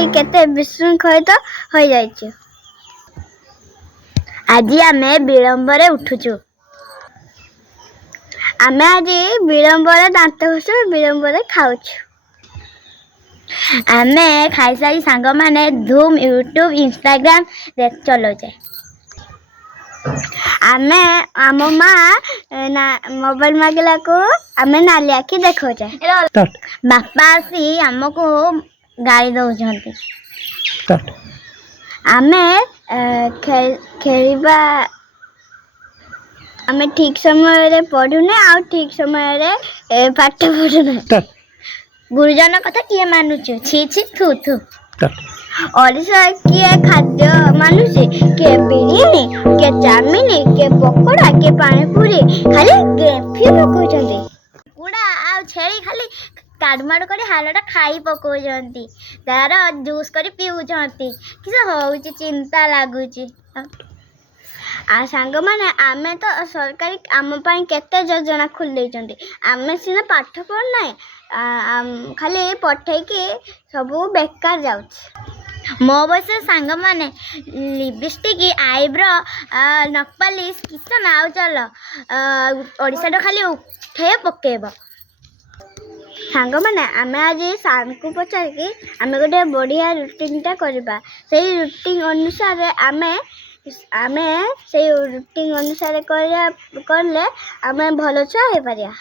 ଆଜି କେତେ ବିଶୃଙ୍ଖଳିତ ହୋଇଯାଇଛି। ଆଜି ଆମେ ବିଳମ୍ବରେ ଉଠୁଛୁ। ଆମେ ଆଜି ବିଳମ୍ବରେ ଦାନ୍ତ ଘଷୁ, ବିଳମ୍ବରେ ଖାଉଛୁ। ଆମେ ଖାଇସାରି ସାଙ୍ଗମାନେ ଧୁମ୍, ୟୁଟ୍ୟୁବ, ଇନଷ୍ଟାଗ୍ରାମ ଚଲାଉଛେ। ଆମେ ଆମ ମା ମୋବାଇଲ ମାଗିଲାକୁ ଆମେ ନାଲି ଆଖି ଦେଖାଉଛେ। ବାପା ଆସି ଆମକୁ ଗାଳି ଦଉଛନ୍ତି। ଆମେ ଖେଳିବା, ଆମେ ଠିକ ସମୟରେ ପଢୁନେ ଆଉ ଠିକ ସମୟରେ ପାଠ ପଢୁନେ। ଗୁରୁଜନ କଥା କିଏ ମାନୁଛୁ? ଛି ଛି ଥୁ ଥୁ। ଓଡ଼ିଶା କିଏ ଖାଦ୍ୟ ମାନୁଛି? କିଏ ବିରିୟାନୀ, କିଏ ଚାଉମିନ, କିଏ ପକୋଡ଼ା, କିଏ ପାଣିପୁରୀ, ଖାଲି ଗ୍ରେଭି ପକଉଛନ୍ତି। କୁକୁଡ଼ା ଆଉ ଛେଳି ଖାଲି କାଡୁମାଡୁ କରି ହାଲଟା ଖାଇ ପକଉଛନ୍ତି, ତାର ଜୁସ୍ କରି ପିଉଛନ୍ତି। କିଛି ହଉଛି, ଚିନ୍ତା ଲାଗୁଛି। ଆଉ ସାଙ୍ଗମାନେ, ଆମେ ତ ସରକାରୀ ଆମ ପାଇଁ କେତେ ଯୋଜନା ଖୋଲିଦେଇଛନ୍ତି। ଆମେ ସିନା ପାଠ ପଢୁନାହିଁ, ଖାଲି ପଠେଇକି ସବୁ ବେକାର ଯାଉଛି। ମୋ ବୟସର ସାଙ୍ଗମାନେ ଲିପଷ୍ଟିକ୍, ଆଇବ୍ରୋ, ନଖପାଲିଶ, କିସ ନାଉ ଚାଲ ଓଡ଼ିଶାଟା ଖାଲି ଉଠେଇ ପକେଇବ। ସାଙ୍ଗମାନେ, ଆମେ ଆଜି ସାର୍ଙ୍କୁ ପଚାରିକି ଆମେ ଗୋଟେ ବଢ଼ିଆ ରୁଟିନ୍ଟା କରିବା। ସେଇ ରୁଟିନ୍ ଅନୁସାରେ ଆମେ ସେଇ ରୁଟିନ୍ ଅନୁସାରେ କଲେ ଆମେ ଭଲ ଛୁଆ ହେଇପାରିବା।